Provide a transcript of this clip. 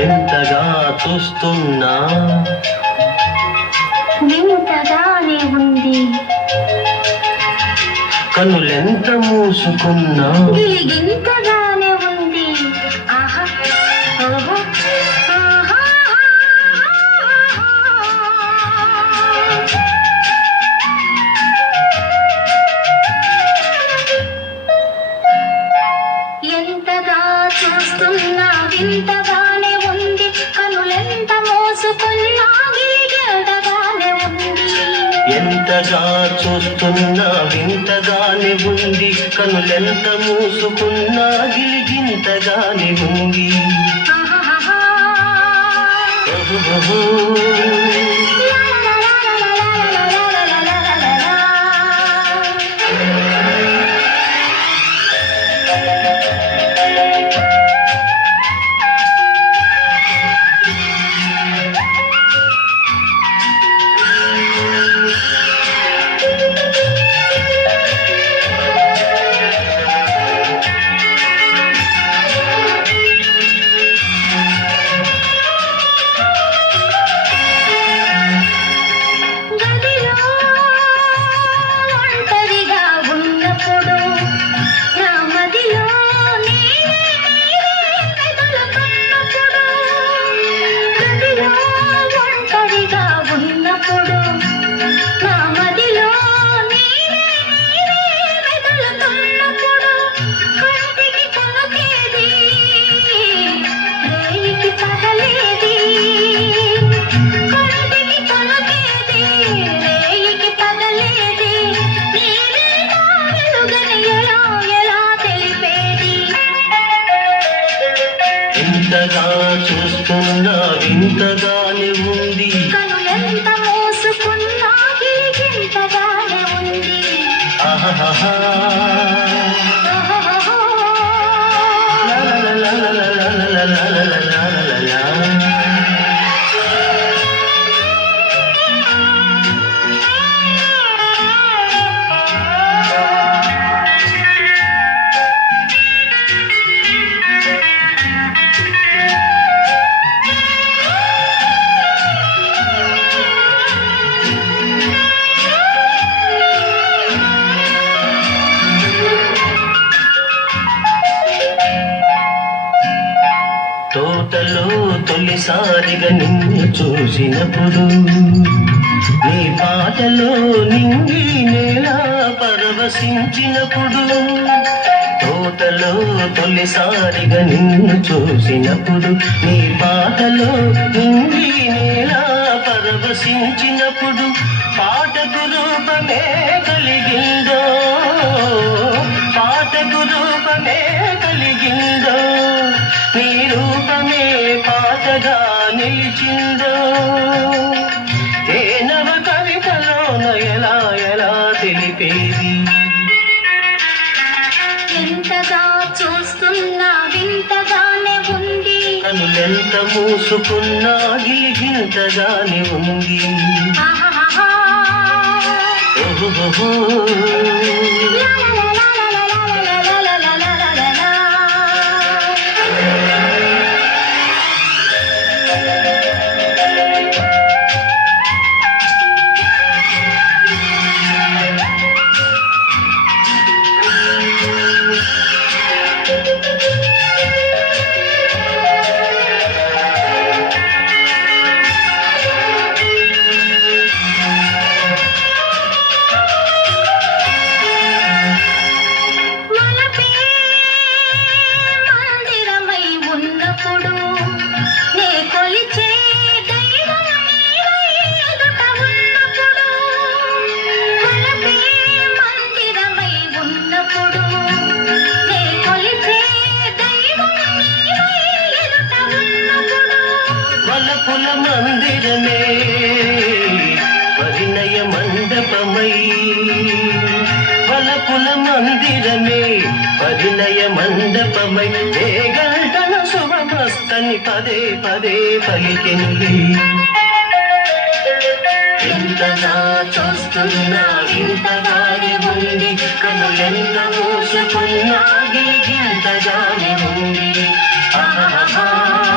ఎంతగా చూస్తున్నా. వింతగానే ఉంది. కనులెంత మూసుకున్నా. గిలిగింతగానే ఉంది. ఆహా ఓహో ఆహా ఎంతగా చూస్తున్నా వింతగానే ఎంతగా చూస్తున్నా వింతగానే ఉంది కనులెంత మూసుకున్నా గిలిగింతగానే ఉంది క్షణంగా తోటలో తొలిసారిగా నిన్ను చూసినప్పుడు నీ పాటలో నింగి నేల పరవశించినప్పుడు తోటలో తొలిసారిగా నిన్ను చూసినప్పుడు నీ పాటలో నింగి నేల పరవశించినప్పుడు పాటకు రూపమే కలిగిందో పాటకు రూపమే పాటగా నిలిచిందో. ఏ నవ కవితలోన ఎలా ఎలా తెలిపేది? ఎంతగా చూస్తున్నా వింతగానే ఉంది. కనులెంత మూసుకున్నా గిలిగింతగానే ఉంది. ఆహాహాహా. కుల మందిరమే. పరిణయ మండపమై. కుల మందిరమే పరిణయ మండపమై. ఏ గంటల శుభమస్తని పదే పదే పలికింది ఎంతగా చూస్తున్నా ఇంతగానే ఉంది. కనులెంత మూసుకున్నా గిలిగింతగానే ఉంది. ఆహా